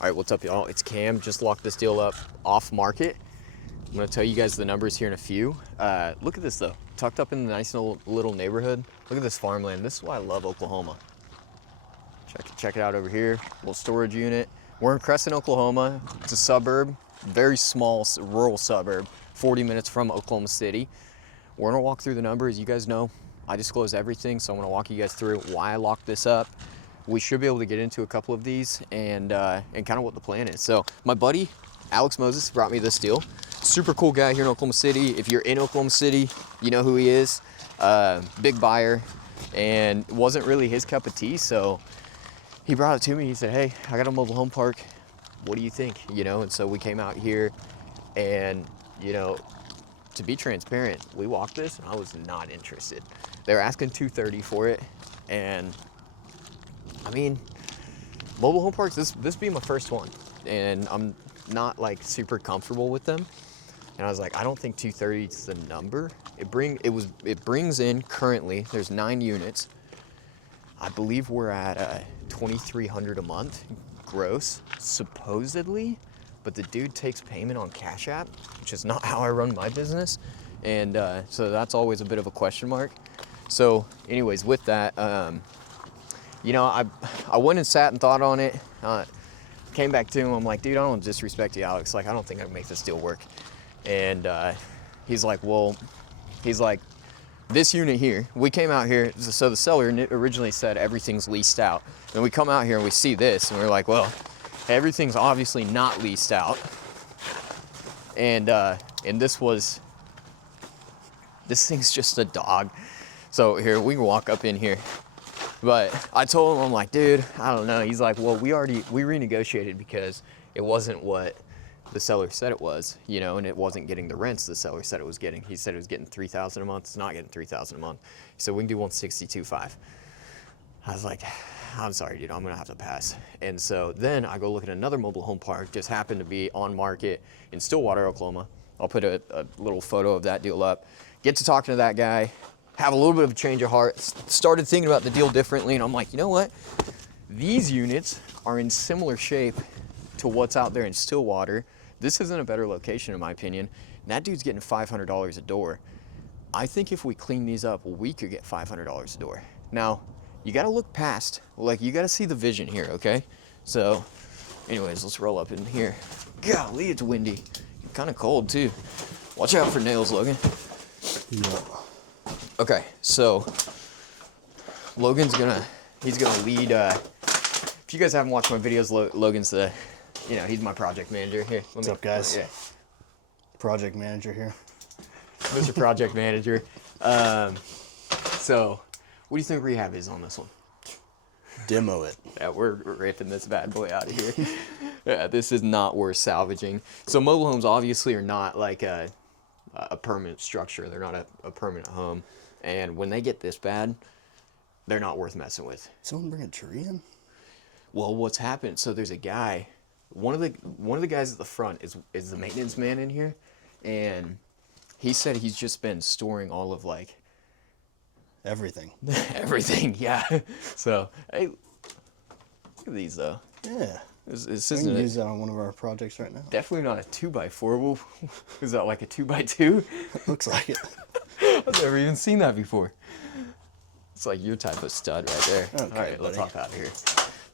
All right, what's up, y'all? It's Cam. Just locked this deal up off market. I'm gonna tell you guys the numbers here in a few. Look at this though, tucked up in the nice little neighborhood. Look at this farmland. This is why I love Oklahoma. Check it out over here. Little storage unit. We're in Crescent, Oklahoma. It's a suburb, very small rural suburb, 40 minutes from Oklahoma City. We're gonna walk through the numbers. You guys know I disclose everything, so I'm gonna walk you guys through why I locked this up. We should be able to get into a couple of these and kind of what the plan is. So my buddy, Alex Moses, brought me this deal. Super cool guy here in Oklahoma City. If you're in Oklahoma City, you know who he is. Big buyer, and it wasn't really his cup of tea. So he brought it to me. He said, hey, I got a mobile home park. What do you think? You know, and so we came out here and, you know, to be transparent, we walked this and I was not interested. They were asking $230 for it. And I mean, mobile home parks, this being my first one, and I'm not like super comfortable with them. And I was like, I don't think 230 is the number. It brings in currently, there's 9 units. I believe we're at 2,300 a month gross, supposedly, but the dude takes payment on Cash App, which is not how I run my business. And so that's always a bit of a question mark. So anyways, with that, you know, I went and sat and thought on it, came back to him. I'm like, dude, I don't disrespect you, Alex. Like, I don't think I can make this deal work. And he's like, well, this unit here, we came out here, so the seller originally said everything's leased out. And we come out here and we see this and we're like, well, everything's obviously not leased out. And this thing's just a dog. So here, we can walk up in here. But I told him, I'm like, dude, I don't know. He's like, well, we renegotiated because it wasn't what the seller said it was, you know, and it wasn't getting the rents the seller said it was getting. He said it was getting $3,000 a month. It's not getting $3,000 a month. He said, we can do 162.5. I was like, I'm sorry, dude, I'm gonna have to pass. And so then I go look at another mobile home park, just happened to be on market in Stillwater, Oklahoma. I'll put a little photo of that deal up. Get to talking to that guy. Have a little bit of a change of heart, started thinking about the deal differently, and I'm like, you know what? These units are in similar shape to what's out there in Stillwater. This isn't a better location, in my opinion. And that dude's getting $500 a door. I think if we clean these up, we could get $500 a door. Now, you gotta look past, like, you gotta see the vision here, okay? So, anyways, let's roll up in here. Golly, it's windy. Kind of cold, too. Watch out for nails, Logan. Yeah. Okay, so Logan's he's gonna lead. If you guys haven't watched my videos, Logan's he's my project manager here. What's up, guys? Yeah. Project manager here. Mr. Project Manager. So, what do you think rehab is on this one? Demo it. Yeah, we're ripping this bad boy out of here. Yeah, this is not worth salvaging. So mobile homes obviously are not like a permanent structure. They're not a permanent home. And when they get this bad, they're not worth messing with. Someone bring a tree in? Well, what's happened? So there's a guy. One of the guys at the front is the maintenance man in here, and he said he's just been storing all of like everything. Everything, yeah. So hey, look at these though. Yeah. This we isn't can use that on one of our projects right now. Definitely not a 2x4. Is that like a 2x2? Looks like it. I've never even seen that before. It's like your type of stud right there. Okay, all right, let's buddy. hop out of here.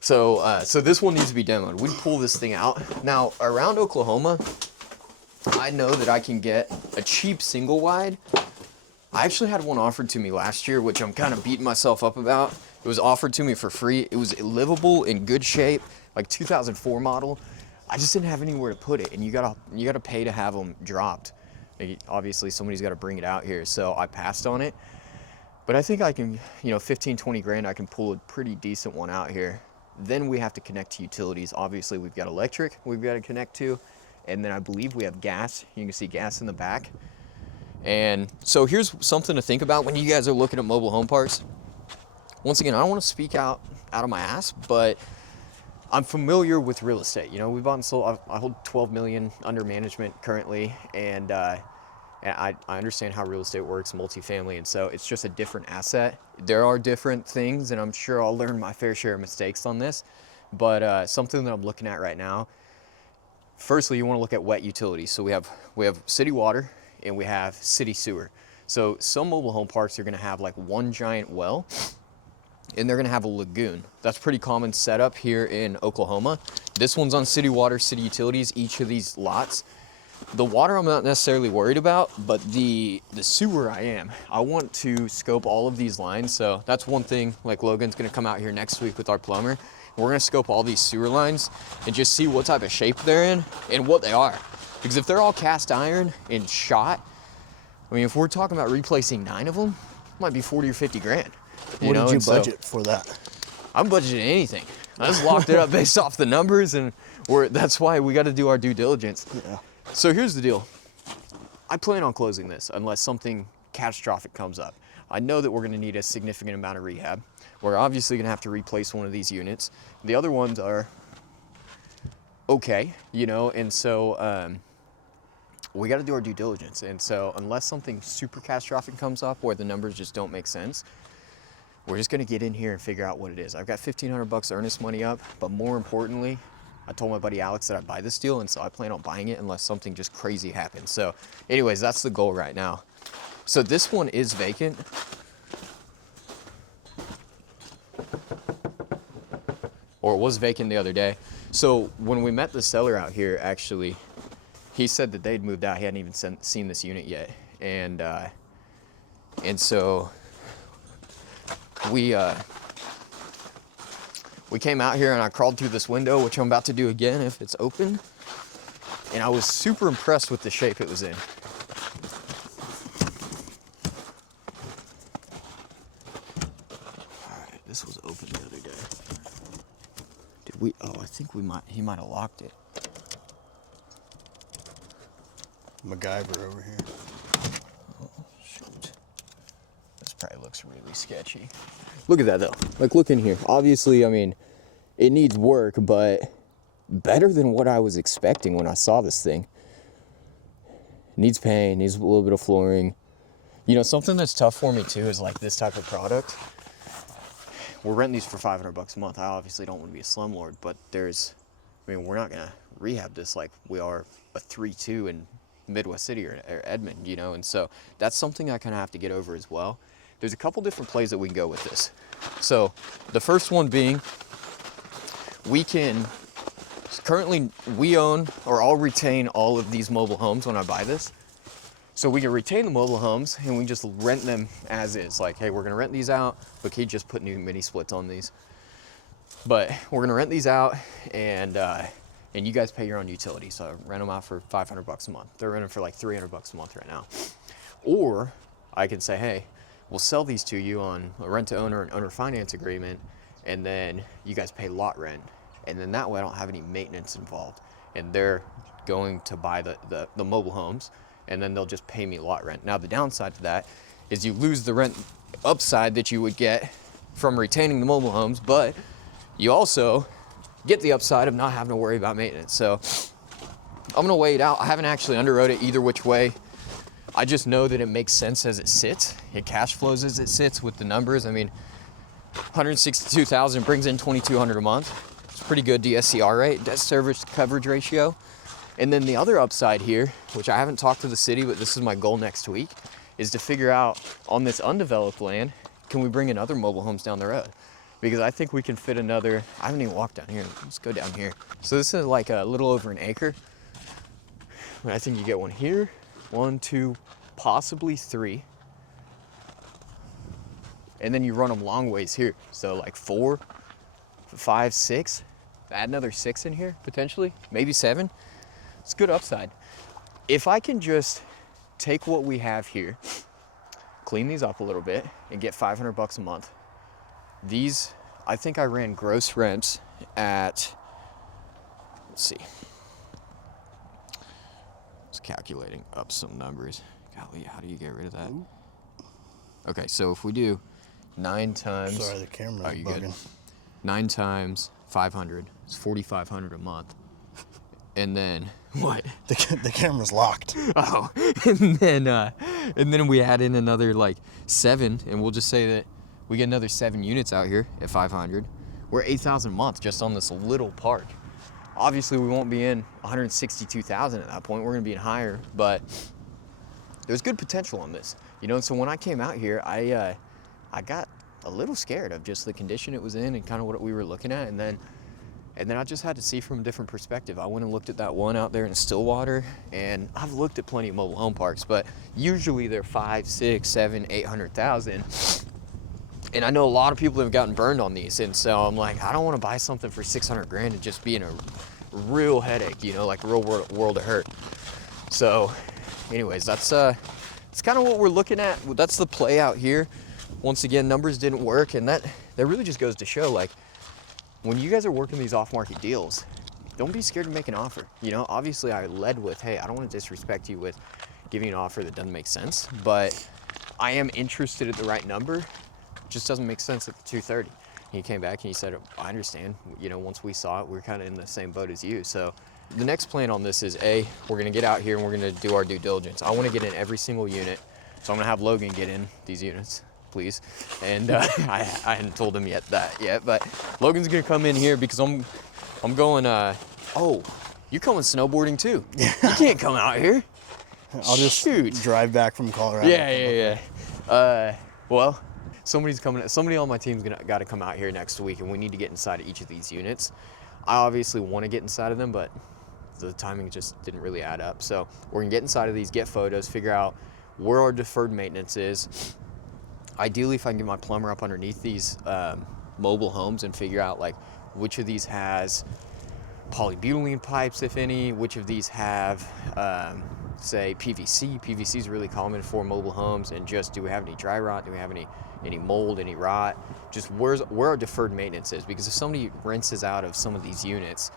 So this one needs to be demoed. We pull this thing out. Now, around Oklahoma, I know that I can get a cheap single wide. I actually had one offered to me last year, which I'm kind of beating myself up about. It was offered to me for free. It was livable, in good shape, like 2004 model. I just didn't have anywhere to put it, and you gotta pay to have them dropped. Like, obviously, somebody's got to bring it out here, so I passed on it. But I think I can, 15, 20 grand, I can pull a pretty decent one out here. Then we have to connect to utilities. Obviously, we've got electric we've got to connect to, and then I believe we have gas. You can see gas in the back. And so here's something to think about when you guys are looking at mobile home parks. Once again, I don't want to speak out of my ass, but I'm familiar with real estate. We bought and sold. I hold 12 million under management currently, and I understand how real estate works, multifamily, and so it's just a different asset. There are different things, and I'm sure I'll learn my fair share of mistakes on this, But something that I'm looking at right now, firstly, you want to look at wet utilities. So we have city water and we have city sewer. So some mobile home parks are going to have like one giant well, and they're going to have a lagoon. That's pretty common setup here in Oklahoma. This one's on city water, city utilities, each of these lots. The water I'm not necessarily worried about, but the sewer I am. I want to scope all of these lines. So that's one thing, like Logan's going to come out here next week with our plumber. We're going to scope all these sewer lines and just see what type of shape they're in and what they are. Because if they're all cast iron and shot, I mean, if we're talking about replacing 9 of them, it might be 40 or 50 grand. What did you budget for that? I'm budgeting anything. I just locked it up based off the numbers, and that's why we got to do our due diligence. Yeah. So here's the deal. I plan on closing this unless something catastrophic comes up. I know that we're going to need a significant amount of rehab. We're obviously going to have to replace one of these units. The other ones are okay, and so we got to do our due diligence. And so unless something super catastrophic comes up or the numbers just don't make sense, we're just going to get in here and figure out what it is. I've got $1,500 earnest money up, but more importantly, I told my buddy Alex that I'd buy this deal, and so I plan on buying it unless something just crazy happens. So anyways, that's the goal right now. So this one is vacant. Or it was vacant the other day. So when we met the seller out here, actually, he said that they'd moved out. He hadn't even seen this unit yet. And so we came out here and I crawled through this window, which I'm about to do again if it's open. And I was super impressed with the shape it was in. All right, this was open the other day. Did we? Oh, I think he might have locked it. MacGyver over here. Oh, shoot. This probably looks really sketchy. Look at that though. Like, look in here. Obviously, I mean, it needs work, but better than what I was expecting when I saw this thing. Needs paint, needs a little bit of flooring. Something that's tough for me too is like this type of product. We're renting these for $500 a month. I obviously don't want to be a slumlord, but we're not gonna rehab this like we are a 3-2 in Midwest City or Edmond, and so that's something I kind of have to get over as well. There's a couple different plays that we can go with this. So the first one being, currently we own, or I'll retain all of these mobile homes when I buy this. So we can retain the mobile homes and we just rent them as is. Like, hey, we're gonna rent these out. Look, he just put new mini splits on these. But we're gonna rent these out and you guys pay your own utilities. So rent them out for $500 a month. They're renting for like $300 a month right now. Or I can say, hey, we'll sell these to you on a rent-to-owner and owner finance agreement, and then you guys pay lot rent. And then that way I don't have any maintenance involved. And they're going to buy the mobile homes, and then they'll just pay me lot rent. Now the downside to that is you lose the rent upside that you would get from retaining the mobile homes, but you also get the upside of not having to worry about maintenance. So I'm gonna weigh it out. I haven't actually underwrote it either which way. I just know that it makes sense as it sits. It cash flows as it sits with the numbers. I mean, 162,000 brings in 2,200 a month. It's a pretty good DSCR rate, debt service coverage ratio. And then the other upside here, which I haven't talked to the city, but this is my goal next week, is to figure out on this undeveloped land, can we bring in other mobile homes down the road? Because I think we can fit another, I haven't even walked down here. Let's go down here. So this is like a little over an acre. I think you get one here, 1, 2, possibly 3. And then you run them long ways here. So like 4, 5, 6. Add another 6 in here, potentially, maybe 7. It's good upside. If I can just take what we have here, clean these up a little bit, and get $500 a month. These, I think I ran gross rents at, let's see. It's calculating up some numbers. Golly, how do you get rid of that? Okay, so if we do 9 times. Sorry, the camera's are you bugging. good? 9 times 500. It's 4,500 a month. And then what? The camera's locked. Oh, and then we add in another like 7, and we'll just say that we get another 7 units out here at 500. we're 8,000 a month just on this little park. Obviously, we won't be in 162,000 at that point. We're gonna be in higher, but there's good potential on this, you know. And so when I came out here, I got a little scared of just the condition it was in and kind of what we were looking at, and then I just had to see from a different perspective. I went and looked at that one out there in Stillwater, and I've looked at plenty of mobile home parks, but usually they're 5, 6, 7, 800,000. And I know a lot of people have gotten burned on these, and so I'm like, I don't want to buy something for 600 grand and just be in a real headache, you know, like a real world of hurt. So, anyways, that's kind of what we're looking at. That's the play out here. Once again, numbers didn't work, and that really just goes to show, like, when you guys are working these off-market deals, don't be scared to make an offer. You know, obviously I led with, hey, I don't want to disrespect you with giving an offer that doesn't make sense, but I am interested at the right number. It just doesn't make sense at the 230. And he came back and he said, I understand. You know, once we saw it, we're kind of in the same boat as you. So the next plan on this is, we're going to get out here and we're going to do our due diligence. I want to get in every single unit. So I'm going to have Logan get in these units, please. And I hadn't told him yet, but Logan's gonna come in here because I'm going, oh, you're coming snowboarding too. You can't come out here. I'll just drive back from Colorado. Yeah. Well, somebody on my team's got to come out here next week, and we need to get inside of each of these units. I obviously want to get inside of them, but the timing just didn't really add up. So we're gonna get inside of these, get photos, figure out where our deferred maintenance is. Ideally, if I can get my plumber up underneath these mobile homes and figure out like which of these has polybutylene pipes, if any, which of these have, say, PVC. PVC is really common for mobile homes, and just do we have any dry rot? Do we have any mold, any rot? Just where our deferred maintenance is, because if somebody rinses out of some of these units,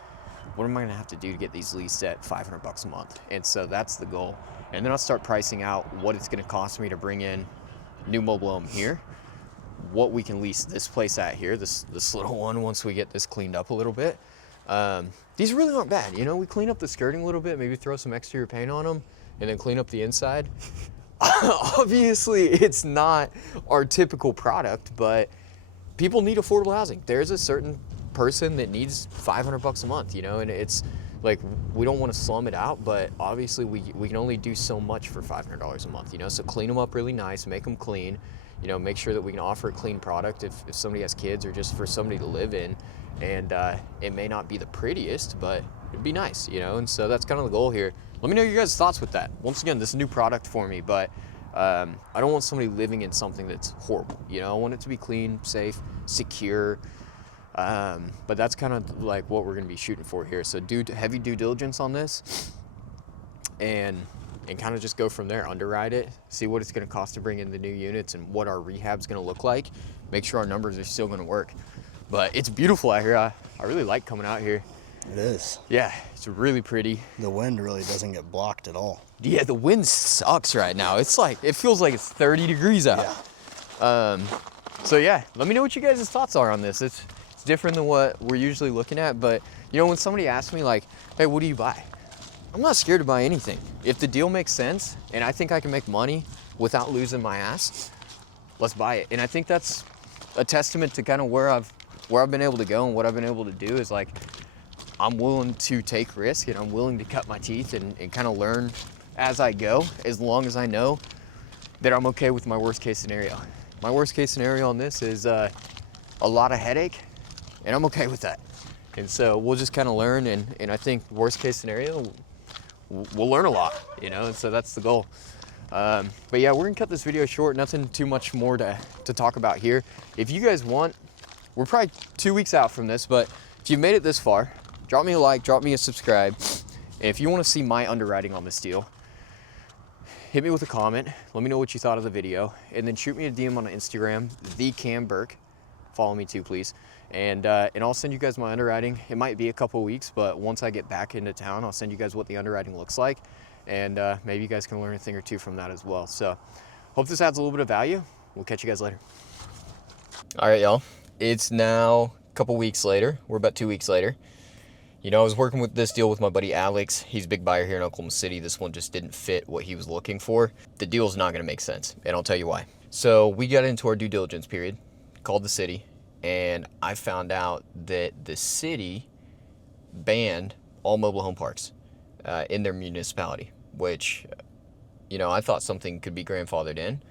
what am I gonna have to do to get these leased at $500 a month? And so that's the goal. And then I'll start pricing out what it's gonna cost me to bring in new mobile home here, what we can lease this place at here, this little one, once we get this cleaned up a little bit. These really aren't bad, you know. We clean up the skirting a little bit, maybe throw some exterior paint on them, and then clean up the inside. Obviously, it's not our typical product, but people need affordable housing. There's a certain person that needs $500 a month, you know, and it's like, we don't want to slum it out, but obviously we can only do so much for $500 a month, you know. So clean them up really nice, make them clean, you know, make sure that we can offer a clean product if somebody has kids, or just for somebody to live in. And it may not be the prettiest, but it'd be nice, you know. And so that's kind of the goal here. Let me know your guys' thoughts with that. Once again, this is a new product for me, but I don't want somebody living in something that's horrible, you know. I want it to be clean, safe, secure. But that's kind of like what we're going to be shooting for here. So do heavy due diligence on this, and kind of just go from there. Underwrite it, see what it's going to cost to bring in the new units, and what our rehab's going to look like. Make sure our numbers are still going to work. But it's beautiful out here. I really like coming out here. It is. Yeah, it's really pretty. The wind really doesn't get blocked at all. Yeah, the wind sucks right now. It's like, it feels like it's 30 degrees out. Yeah. So yeah, let me know what you guys' thoughts are on this. It's different than what we're usually looking at, but you know, when somebody asks me like, hey, what do you buy? I'm not scared to buy anything. If the deal makes sense and I think I can make money without losing my ass, let's buy it. And I think that's a testament to kind of where I've been able to go, and what I've been able to do is, like, I'm willing to take risk, and I'm willing to cut my teeth and kind of learn as I go, as long as I know that I'm okay with my worst case scenario. My worst case scenario on this is a lot of headache, and I'm okay with that. And so we'll just kind of learn, and I think worst case scenario, we'll learn a lot, you know, and so that's the goal. But yeah, we're gonna cut this video short, nothing too much more to talk about here. If you guys want, we're probably 2 weeks out from this, but if you've made it this far, drop me a like, drop me a subscribe. And if you want to see my underwriting on this deal, hit me with a comment. Let me know what you thought of the video, and then shoot me a DM on Instagram, @Burke. Follow me too, please. And I'll send you guys my underwriting. It might be a couple weeks, but once I get back into town, I'll send you guys what the underwriting looks like, and maybe you guys can learn a thing or two from that as well. So hope this adds a little bit of value. We'll catch you guys later. All right, y'all. It's now a couple weeks later. We're about 2 weeks later. You know, I was working with this deal with my buddy Alex. He's a big buyer here in Oklahoma City. This one just didn't fit what he was looking for. The deal's not going to make sense, and I'll tell you why. So we got into our due diligence period, called the city, and I found out that the city banned all mobile home parks in their municipality, which, you know, I thought something could be grandfathered in.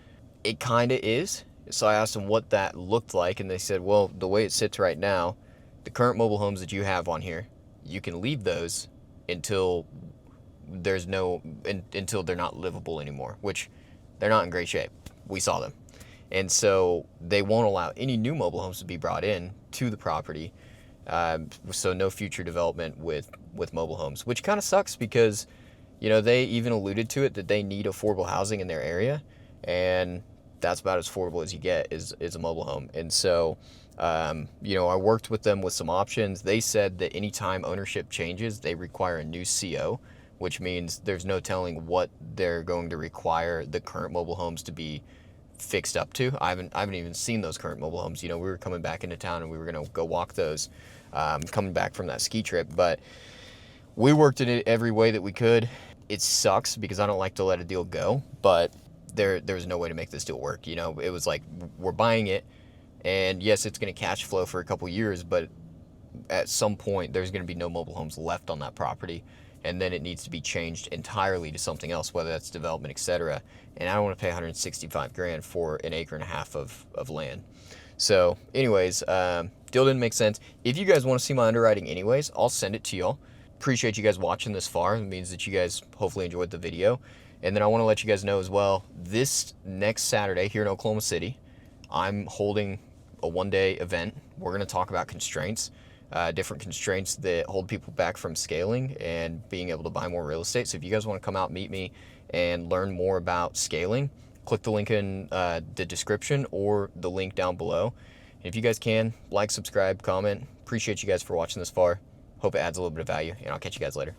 It kind of is. So I asked them what that looked like, and they said, well, the way it sits right now, the current mobile homes that you have on here, you can leave those until until they're not livable anymore, which they're not in great shape. We saw them. And so they won't allow any new mobile homes to be brought in to the property. So no future development with mobile homes, which kind of sucks because, you know, they even alluded to it that they need affordable housing in their area, and that's about as affordable as you get is a mobile home. And so, you know, I worked with them with some options. They said that anytime ownership changes, they require a new CO, which means there's no telling what they're going to require the current mobile homes to be fixed up to. I haven't even seen those current mobile homes. You know, we were coming back into town and we were gonna go walk those, coming back from that ski trip. But we worked in it every way that we could. It sucks because I don't like to let a deal go, but there's no way to make this deal work. You know, it was like, we're buying it, and yes, it's gonna cash flow for a couple years, but at some point there's gonna be no mobile homes left on that property, and then it needs to be changed entirely to something else, whether that's development, etc. And I don't want to pay 165 grand for an acre and a half of land. So anyways, deal didn't make sense. If you guys want to see my underwriting anyways, I'll send it to y'all. Appreciate you guys watching this far. It means that you guys hopefully enjoyed the video. And then I want to let you guys know as well, this next Saturday here in Oklahoma City, I'm holding a one-day event. We're going to talk about constraints. Different constraints that hold people back from scaling and being able to buy more real estate. So if you guys want to come out, meet me, and learn more about scaling, click the link in the description or the link down below. And if you guys can, like, subscribe, comment. Appreciate you guys for watching this far. Hope it adds a little bit of value, and I'll catch you guys later.